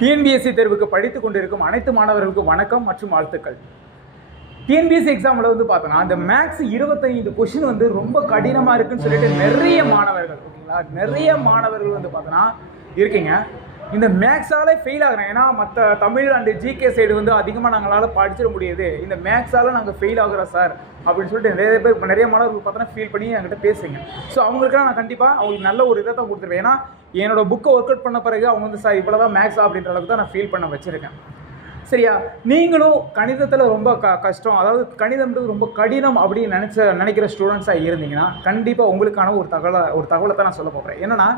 TNPSC தேர்வுக்கு படித்துக் கொண்டிருக்கும் அனைத்து மாணவர்களுக்கும் வணக்கம் மற்றும் வாழ்த்துக்கள். டிஎன்பிஎஸ்சி எக்ஸாமில் வந்து பார்த்தோன்னா இந்த மேக்ஸ் இருபத்தைந்து கொஷின் வந்து ரொம்ப கடினமாக இருக்குன்னு சொல்லிட்டு நிறைய மாணவர்கள் ஓகேங்களா நிறைய மாணவர்கள் வந்து பார்த்தோன்னா இருக்கீங்க. இந்த மேக்ஸாலே ஃபெயில் ஆகுறேன். ஏன்னா மற்ற தமிழ் அண்டு ஜிகே சைடு வந்து அதிகமாக நாங்களால் படிச்சிட முடியாது. இந்த மேக்ஸால் நாங்கள் ஃபெயில் ஆகிறோம் சார் அப்படின்னு சொல்லிட்டு நிறைய பேர் நிறைய மாணவர்கள் பார்த்தோன்னா ஃபீல் பண்ணி என்கிட்ட பேசுங்க ஸோ அவங்களுக்குலாம் நான் கண்டிப்பாக அவங்களுக்கு நல்ல ஒரு இதை தான் கொடுத்துருவேன். ஏன்னா என்னோட புக்கை ஒர்க் அவுட் பண்ண பிறகு அவங்க வந்து சார் இவ்வளோ தான் மேக்ஸா அப்படின்ற அளவுக்கு தான் நான் ஃபீல் பண்ண வச்சுருக்கேன். சரியா? நீங்களும் கணிதத்தில் ரொம்ப க கஷ்டம். அதாவது கணிதம்ன்றது ரொம்ப கடினம் அப்படின்னு நினச்ச நினைக்கிற ஸ்டூடெண்ட்ஸாக இருந்தீங்கன்னா கண்டிப்பாக உங்களுக்கான ஒரு தகவலை ஒரு தகவலை தான் நான் சொல்ல போகிறேன் என்னென்னா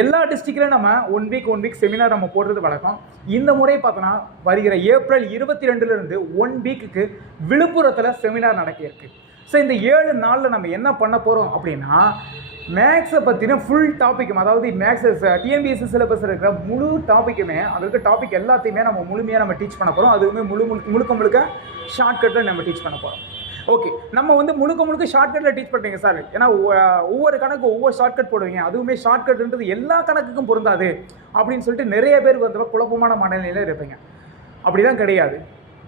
எல்லா டிஸ்ட்ரிக்ட்லையும் நம்ம one week one week seminar நம்ம போடுறது வழக்கம். இந்த முறை பார்த்தோன்னா வருகிற ஏப்ரல் இருபத்தி ரெண்டுலேருந்து ஒன் வீக்குக்கு விழுப்புரத்தில் செமினார் நடக்க ஸோ இந்த ஏழு நாளில் நம்ம என்ன பண்ண போகிறோம் அப்படின்னா மேக்ஸை பற்றின ஃபுல் டாப்பிக்கும் அதாவது மேக்ஸஸ் டிஎன்பிஎஸ்சி சிலபஸ் இருக்கிற முழு டாப்பிக்குமே அது இருக்க டாபிக் எல்லாத்தையுமே நம்ம முழுமையாக நம்ம டீச் பண்ண போகிறோம் அதுவுமே முழு முழு- முழுக்க முழுக்க ஷார்ட்கட்டில் நம்ம டீச் பண்ண போகிறோம் ஓகே நம்ம வந்து முழுக்க முழுக்க ஷார்ட்கட்டில் டீச் பண்ணுறீங்க சார் ஏன்னா ஒவ்வொரு கணக்கு ஒவ்வொரு ஷார்ட்கட் போடுவீங்க. அதுவுமே ஷார்ட்கட்ன்றது எல்லா கணக்குக்கும் பொருந்தாது அப்படின்னு சொல்லிட்டு நிறைய பேர் வந்து குழப்பமான மனநிலையில் இருப்பீங்க. அப்படிலாம் கிடையாது.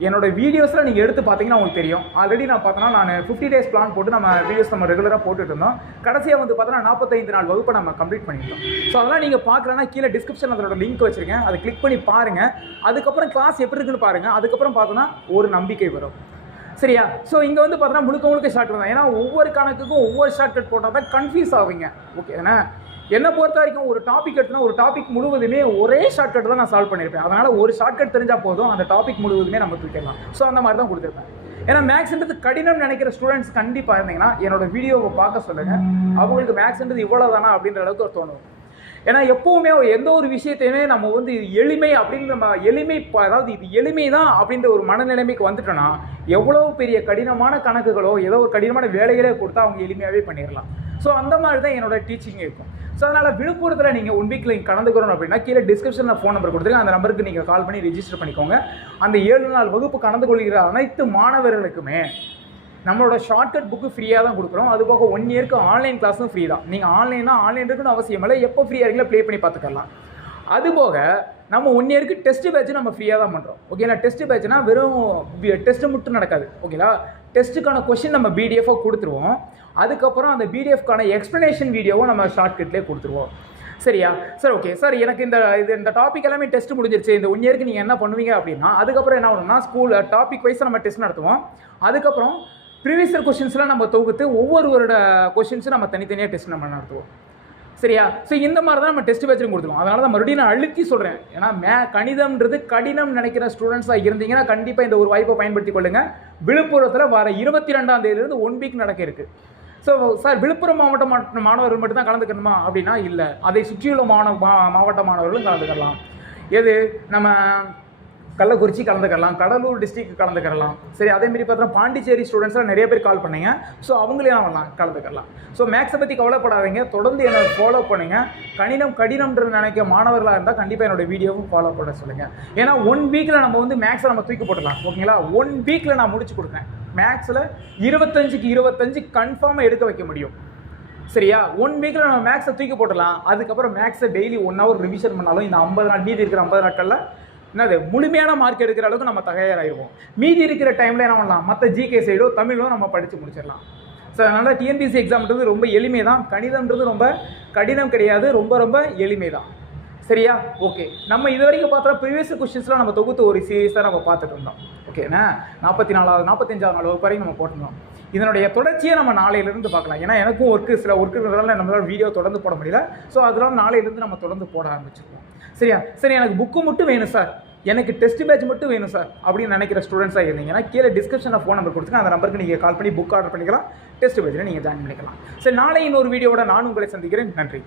என்னோடய வீடியோஸில் நீங்கள் எடுத்து பார்த்தீங்கன்னா உங்களுக்கு தெரியும். ஆல்ரெடி நான் பார்த்தோன்னா நான் ஃபிஃப்டி டேஸ் பிளான் போட்டு நம்ம வீடியோஸ் நம்ம ரெகுலராக போட்டுட்டு இருந்தோம். கடைசியாக வந்து பார்த்தோன்னா நாற்பத்தைந்து நாள் வகுப்பை நம்ம கம்ப்ளீட் பண்ணிட்டோம் ஸோ அதெல்லாம் நீங்கள் பார்க்கலன்னா கீழே டிஸ்கிரிப்ஷன் அதோட லிங்க் வச்சுருக்கேன். அதை கிளிக் பண்ணி பாருங்கள் அதுக்கப்புறம் கிளாஸ் எப்படி இருக்குன்னு பாருங்கள் அதுக்கப்புறம் பார்த்தோன்னா ஒரு நம்பிக்கை வரும். சரியா? ஸோ இங்கே வந்து பார்த்தோன்னா முழுக்க முழுக்க ஷார்ட் தான். ஏன்னா ஒவ்வொரு கணக்குக்கும் ஒவ்வொரு ஷார்ட்கட் போட்டால் தான் கன்ஃபியூஸ் ஆவீங்க. ஓகே என்ன என்னை பொறுத்த வரைக்கும் ஒரு டாபிக் எடுத்துனா ஒரு டாபிக் முழுவதுமே ஒரே ஷார்ட்கட் தான் நான் சால்வ் பண்ணியிருப்பேன். அதனால் ஒரு ஷார்ட்கட் தெரிஞ்சால் போதும் அந்த டாபிக் முழுவதுமே நம்ம தூக்கிடலாம் ஸோ அந்த மாதிரி தான் கொடுத்துருப்பேன். ஏன்னா மேக்ஸ்ன்றது கடினம் நினைக்கிற ஸ்டூடெண்ட்ஸ் கண்டிப்பாக இருந்தீங்கன்னா என்னோட வீடியோவை பார்க்க சொல்லுங்கள் அவங்களுக்கு மேக்ஸ்ன்றது இவ்வளோ தானா அப்படின்ற அளவுக்கு ஒரு தோணும். ஏன்னா எப்போவுமே எந்த ஒரு விஷயத்தையுமே நம்ம வந்து இது எளிமை அப்படின்னு நம்ம எளிமை அதாவது இது எளிமை தான் அப்படின்ற ஒரு மனநிலைமைக்கு வந்துட்டோம்னா எவ்வளோ பெரிய கடினமான கணக்குகளோ ஏதோ ஒரு கடினமான வேலைகளே கொடுத்தா அவங்க எளிமையாகவே பண்ணிடலாம். ஸோ அந்த மாதிரி தான் என்னோட டீச்சிங் இருக்கும். ஸோ அதனால் விழுப்புரத்தில் நீங்கள் ஒன் வீக்கில் நீங்கள் கலந்துக்கிறோம் அப்படின்னா கீழே டிஸ்கிரிப்ஷனில் ஃபோன் நம்பர் கொடுத்துருக்கேன் அந்த நம்பருக்கு நீங்கள் கால் பண்ணி ரிஜிஸ்டர் பண்ணிக்கோங்க. அந்த ஏழு நாள் வகுப்பு கலந்து கொள்கிற அனைத்து மாணவர்களுக்குமே நம்மளோட ஷார்ட்கட் புக்கு ஃப்ரீயாக தான் கொடுக்குறோம். அது போக ஒன் இயர்க்கு ஆன்லைன் கிளாஸும் ஃப்ரீ தான் நீங்கள் ஆன்லைனாக ஆன்லைன் இருக்குன்னு அவசியம் இல்லை. எப்போ ஃப்ரீயாக இருக்கீங்களோ ப்ளே பண்ணி பார்த்துக்கலாம். அது போக நம்ம ஒன் இயருக்கு டெஸ்ட் பேட்ச் நம்ம ஃப்ரீயாக தான் பண்ணுறோம் ஓகேங்களா டெஸ்ட் பேட்ச்னா வெறும் டெஸ்ட்டு மட்டும் நடக்காது. ஓகேங்களா டெஸ்ட்டுக்கான கொஷின் நம்ம பிடிஎஃபாக கொடுத்துருவோம். அதுக்கப்புறம் அந்த பிடிஎஃப்கான எக்ஸ்ப்ளனேஷன் வீடியோவும் நம்ம ஷார்ட்கட்லேயே கொடுத்துருவோம். சரியா? சார் ஓகே சார் எனக்கு இந்த இது இந்த டாபிக் எல்லாமே டெஸ்ட் முடிஞ்சிருச்சு. இந்த ஒன் இயருக்கு நீங்கள் என்ன பண்ணுவீங்க அப்படின்னா அதுக்கப்புறம் என்ன பண்ணணும்னா ஸ்கூல் டாபிக் வைஸ் நம்ம டெஸ்ட் நடத்துவோம். அதுக்கப்புறம் ப்ரீவியஸ் இயர் கொஷின்ஸ்லாம் நம்ம தொகுத்து ஒவ்வொருவரோட கொஷின்ஸும் நம்ம தனித்தனியாக டெஸ்ட் நம்ம நடத்துவோம். சரியா? ஸோ இந்த மாதிரி தான் நம்ம டெஸ்ட் பேச்சும் கொடுத்துருவோம். அதனால தான் மறுபடியும் நான் அழுத்தி சொல்கிறேன் ஏன்னா மே கணிதம்ன்றது கடினம் நினைக்கிற ஸ்டூடெண்ட்ஸாக இருந்தீங்கன்னா கண்டிப்பாக இந்த ஒரு வாய்ப்பை பயன்படுத்தி கொள்ளுங்கள் விழுப்புரத்தில் வர இருபத்தி ரெண்டாம் தேதியிலிருந்து ஒன் வீக் நடக்க இருக்குது ஸோ சார் விழுப்புரம் மாவட்ட மா- மாணவர்கள் மட்டும் தான் கலந்துக்கணுமா? அப்படின்னா இல்லை. அதை சுற்றியுள்ள மாணவ மா- மாவட்ட மாணவர்களும் கலந்துக்கலாம். எது? நம்ம கள்ளக்குறிச்சி கலந்துக்கலாம் கடலூர் டிஸ்ட்ரிக்ட் கலந்துக்கலாம். சரி அதே மாதிரி பாண்டிச்சேரி ஸ்டூடெண்ட்ஸ்லாம் நிறைய பேர் கால் பண்ணீங்க. ஸோ அவங்களையும் வரலாம் கலந்துக்கலாம். ஸோ மேக்ஸை பற்றி கவலைப்படாதீங்க. தொடர்ந்து என்னை ஃபாலோ பண்ணுங்க. கடினம் கடினம்ன்ற நினைக்க மாணவர்களாக இருந்தால் கண்டிப்பாக என்னோட வீடியோவும் ஃபாலோ பண்ண சொல்லுங்கள் ஏன்னா ஒன் வீக்கில் நம்ம வந்து மேக்ஸை நம்ம தூக்கி போட்டுடலாம். ஓகேங்களா ஒன் வீக்கில் நான் முடிச்சு கொடுக்குறேன். மேக்ஸில் இருபத்தஞ்சுக்கு இருபத்தஞ்சு கன்ஃபார்மாக எடுக்க வைக்க முடியும். சரியா? ஒன் வீக்கில் நம்ம மேக்ஸை தூக்கி போட்டலாம் அதுக்கப்புறம் மேக்ஸை டெய்லி ஒன் ஹவர் ரிவிஷன் பண்ணாலும் இந்த ஐம்பது நாள் மீதி இருக்கிற ஐம்பது நாட்களில் என்னது? முழுமையான மார்க் எடுக்கிற அளவுக்கு நம்ம தயாராகிடுவோம் மீதி இருக்கிற டைமில் என்ன பண்ணலாம்? மற்ற ஜிகே சைடோ தமிழோ நம்ம படித்து முடிச்சிடலாம். ஸோ அதனால் டிஎன்பிசி எக்ஸாம்ன்றது ரொம்ப எளிமை தான் கணிதம்ன்றது ரொம்ப கடினம் கிடையாது. ரொம்ப ரொம்ப எளிமை தான் சரியா? ஓகே நம்ம இது வரைக்கும் பார்த்தா ப்ரீவியஸ் கொஸ்டின்ஸ்லாம் நம்ம தொகுத்து ஒரு சீரியஸாக நம்ம பார்த்துட்டு இருந்தோம். ஓகேண்ணா நாற்பத்தி நாலாவது நாற்பத்தஞ்சாவது நாள் வகுப்பு வரைக்கும் நம்ம போட்டிருந்தோம். இதனுடைய தொடர்ச்சியை நம்ம நாளையிலேருந்து பார்க்கலாம். ஏன்னா எனக்கும் ஒர்க்கு சில ஒர்க்கு இருக்கிறதால நம்மளால வீடியோ தொடர்ந்து போட முடியல. ஸோ அதனால நாளையிலேருந்து நம்ம தொடர்ந்து போட ஆரம்பிச்சிருக்கோம். சரியா? சரி எனக்கு புக்கு மட்டும் வேணும் சார் எனக்கு டெஸ்ட் பேட்ச் மட்டும் வேணும் சார் அப்படின்னு நினைக்கிற ஸ்டூடெண்ட்ஸாக இருந்தீங்கன்னா கீழே டிஸ்கிரிப்ஷனில் ஃபோன் நம்பர் கொடுத்துருங்க அந்த நம்பருக்கு நீங்கள் கால் பண்ணி புக் ஆர்டர் பண்ணிக்கலாம். டெஸ்ட் பேட்சில் நீங்கள் ஜாயின் பண்ணிக்கலாம். சரி நாளை இன்னொரு வீடியோவோட நான் உங்களை சந்திக்கிறேன். நன்றி.